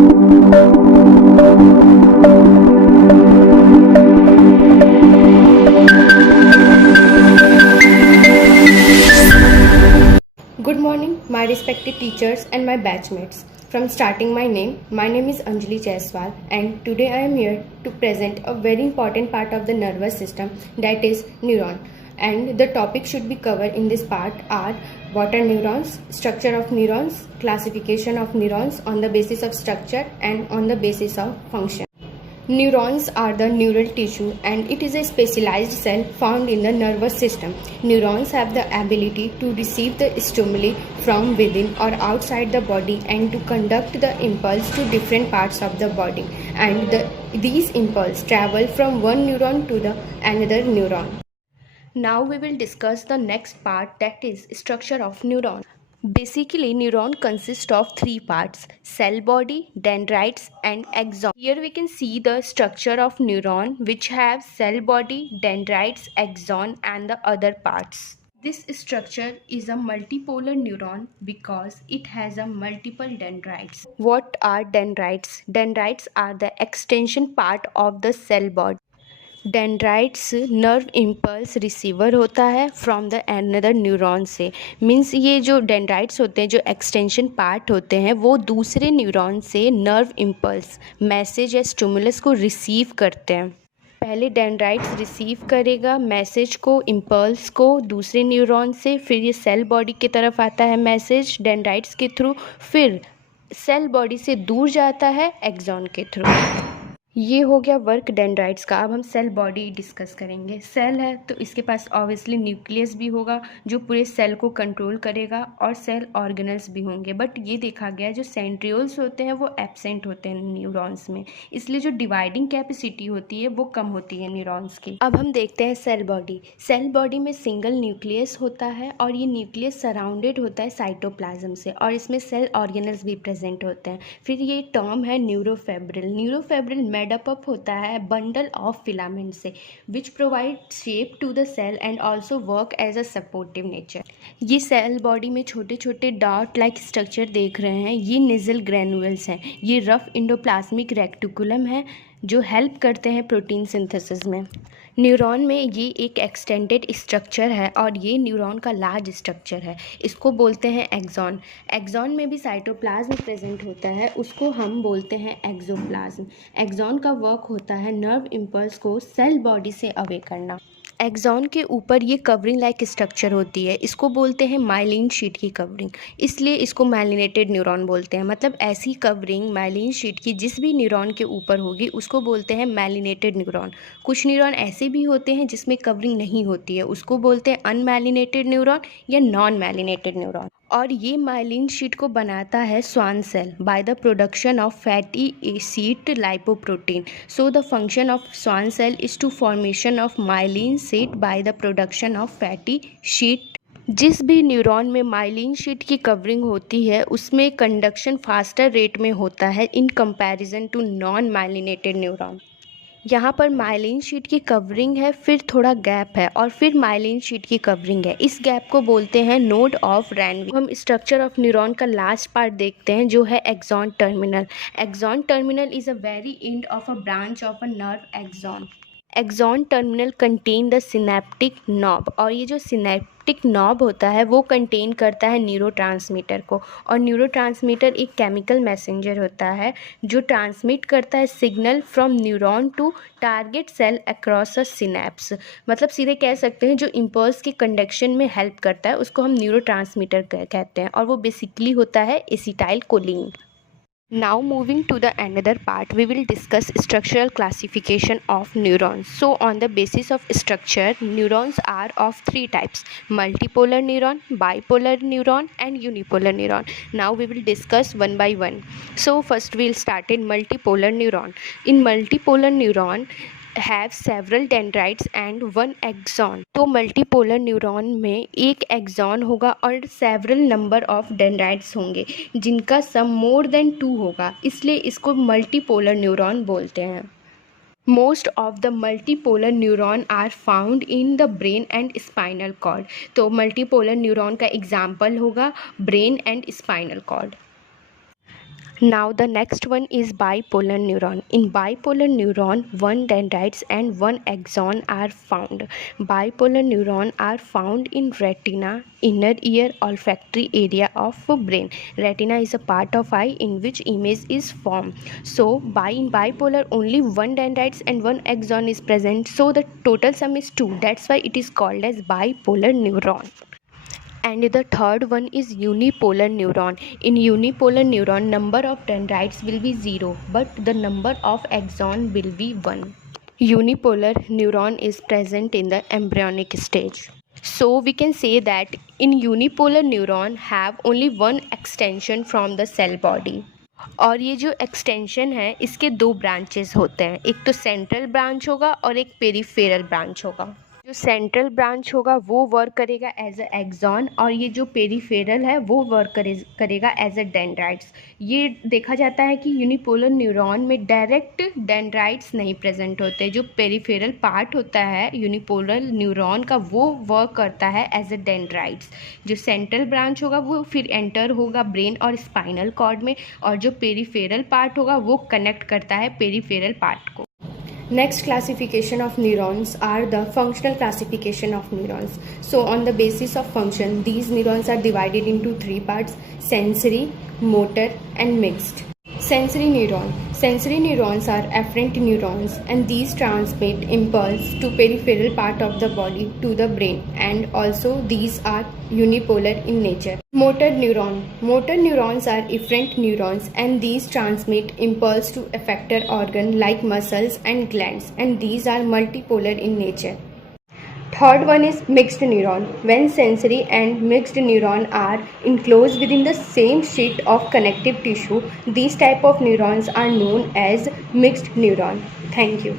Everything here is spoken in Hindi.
Good morning, my respected teachers and my batchmates. From starting my name is Anjali Jaiswal, and today I am here to present a very important part of the nervous system, that is neuron. And the topic should be covered in this part are what are neurons, structure of neurons, classification of neurons on the basis of structure and on the basis of function. Neurons are the neural tissue and it is a specialized cell found in the nervous system. Neurons have the ability to receive the stimuli from within or outside the body and to conduct the impulse to different parts of the body. And these impulses travel from one neuron to the another neuron. Now we will discuss the next part, that is structure of neuron. Basically, neuron consists of three parts: cell body, dendrites and axon. Here we can see the structure of neuron which have cell body, dendrites, axon and the other parts. This structure is a multipolar neuron because it has a multiple dendrites. What are dendrites? Dendrites are the extension part of the cell body. Dendrites nerve impulse receiver होता है फ्रॉम द अनदर न्यूरॉन से। मीन्स ये जो डेंड्राइट्स होते हैं, जो एक्सटेंशन पार्ट होते हैं, वो दूसरे न्यूरॉन से नर्व इम्पल्स, मैसेज या स्टिमुलस को रिसीव करते हैं। पहले डेंड्राइट्स रिसीव करेगा मैसेज को, इम्पल्स को दूसरे न्यूरॉन से, फिर ये सेल बॉडी की तरफ आता है मैसेज डेंड्राइट्स के थ्रू, फिर सेल बॉडी से दूर जाता है एक्सॉन के थ्रू। ये हो गया वर्क डेंड्राइट्स का। अब हम सेल बॉडी डिस्कस करेंगे। सेल है तो इसके पास ऑब्वियसली न्यूक्लियस भी होगा जो पूरे सेल को कंट्रोल करेगा और सेल ऑर्गेनल्स भी होंगे, बट ये देखा गया जो सेंट्रियोल्स होते हैं वो एब्सेंट होते हैं न्यूरॉन्स में, इसलिए जो डिवाइडिंग कैपेसिटी होती है वो कम होती है न्यूरॉन्स की। अब हम देखते हैं सेल बॉडी। सेल बॉडी में सिंगल न्यूक्लियस होता है और ये न्यूक्लियस सराउंडेड होता है साइटोप्लाज्म से और इसमें सेल ऑर्गेनल्स भी प्रेजेंट होते हैं। फिर ये टर्म है न्यूरोफेब्रिल। न्यूरोफेब्रिल मेडअप होता है बंडल ऑफ फिलामेंट से which provide shape to the cell and also work as a supportive nature. ये सेल बॉडी में छोटे छोटे डॉट लाइक स्ट्रक्चर देख रहे हैं, ये नेजल ग्रैनुअल्स हैं। ये रफ इंडोप्लाज्मिक रेक्टिकुलम है जो हेल्प करते हैं प्रोटीन सिंथेसिस में। न्यूरॉन में ये एक एक्सटेंडेड स्ट्रक्चर है और ये न्यूरॉन का लार्ज स्ट्रक्चर है, इसको बोलते हैं एक्सॉन। एक्सॉन में भी साइटोप्लाज्म प्रेजेंट होता है, उसको हम बोलते हैं एक्सोप्लाज्म। एक्सॉन का वर्क होता है नर्व इम्पल्स को सेल बॉडी से अवे करना। एक्सॉन के ऊपर ये कवरिंग लाइक स्ट्रक्चर होती है, इसको बोलते हैं माइलिन शीट की कवरिंग, इसलिए इसको माइलिनेटेड न्यूरॉन बोलते हैं। मतलब ऐसी कवरिंग माइलिन शीट की जिस भी न्यूरॉन के ऊपर होगी उसको बोलते हैं माइलिनेटेड न्यूरॉन। कुछ न्यूरॉन ऐसे भी होते हैं जिसमें कवरिंग नहीं होती है, उसको बोलते हैं अनमाइलिनेटेड न्यूरॉन या नॉन माइलिनेटेड न्यूरॉन। और ये माइलिन शीट को बनाता है Schwann cell by the production of fatty acid lipoprotein. So the function of Schwann cell is to formation of myelin sheet by the production of fatty sheet. जिस भी न्यूरॉन में माइलिन शीट की कवरिंग होती है उसमें कंडक्शन फास्टर रेट में होता है in comparison to non myelinated neuron. यहाँ पर माइलिन शीट की कवरिंग है, फिर थोड़ा गैप है और फिर माइलिन शीट की कवरिंग है, इस गैप को बोलते हैं नोड ऑफ रैनवी। हम स्ट्रक्चर ऑफ न्यूरॉन का लास्ट पार्ट देखते हैं जो है axon terminal. Axon terminal is a very end of a branch of a nerve axon. Axon terminal contain the synaptic knob और ये जो सिनेप्टिक नॉब होता है वो कंटेन करता है न्यूरोट्रांसमीटर को, और न्यूरोट्रांसमीटर एक केमिकल मैसेंजर होता है जो ट्रांसमिट करता है signal from neuron to target cell across a synapse. मतलब सीधे कह सकते हैं जो इम्पल्स की कंडक्शन में हेल्प करता है उसको हम न्यूरोट्रांसमीटर कहते हैं और वो बेसिकली होता है acetyl choline. Now moving to the another part, we will discuss structural classification of neurons. So on the basis of structure, neurons are of three types: multipolar neuron, bipolar neuron and unipolar neuron. Now we will discuss one by one. So first we will start in multipolar neuron. In multipolar neuron have several dendrites and one axon. तो मल्टीपोलर न्यूरॉन में एक एक्सॉन होगा और सेवरल नंबर ऑफ डेंड्राइट्स होंगे जिनका सम मोर देन 2 होगा, इसलिए इसको मल्टीपोलर न्यूरॉन बोलते हैं। Most of the multipolar neuron are found in the brain and spinal cord. तो मल्टीपोलर न्यूरॉन का एग्जाम्पल होगा brain and spinal cord. Now the next one is bipolar neuron. In bipolar neuron, one dendrites and one axon are found. Bipolar neuron are found in retina, inner ear, olfactory area of brain. Retina is a part of eye in which image is formed. So in bipolar only one dendrites and one axon is present. So the total sum is 2. That's why it is called as bipolar neuron. And the third one is unipolar neuron. In unipolar neuron, number of dendrites will be 0, but the number of axon will be 1. Unipolar neuron is present in the embryonic stage. So we can say that in unipolar neuron have only one extension from the cell body. और ये जो एक्सटेंशन है इसके दो ब्रांचेस होते हैं, एक तो सेंट्रल ब्रांच होगा और एक पेरिफेरल ब्रांच होगा। जो सेंट्रल ब्रांच होगा वो वर्क करेगा एज अ एक्सॉन और ये जो पेरिफेरल है वो वर्क करेगा एज अ डेंड्राइट्स। ये देखा जाता है कि यूनिपोलर न्यूरॉन में डायरेक्ट डेंड्राइट्स नहीं प्रेजेंट होते। जो पेरिफेरल पार्ट होता है यूनिपोलर न्यूरॉन का वो वर्क करता है एज अ डेंड्राइट्स। जो सेंट्रल ब्रांच होगा वो फिर एंटर होगा ब्रेन और स्पाइनल कॉर्ड में, और जो पेरिफेरल पार्ट होगा वो कनेक्ट करता है पेरिफेरल पार्ट को। Next classification of neurons are the functional classification of neurons. So on the basis of function, these neurons are divided into 3 parts: sensory, motor and mixed. Sensory neurons are afferent neurons, and these transmit impulse to peripheral part of the body to the brain, and also these are unipolar in nature. Motor neurons are efferent neurons, and these transmit impulse to effector organ like muscles and glands, and these are multipolar in nature. Third one is mixed neuron. When sensory and mixed neuron are enclosed within the same sheet of connective tissue, these type of neurons are known as mixed neuron. Thank you.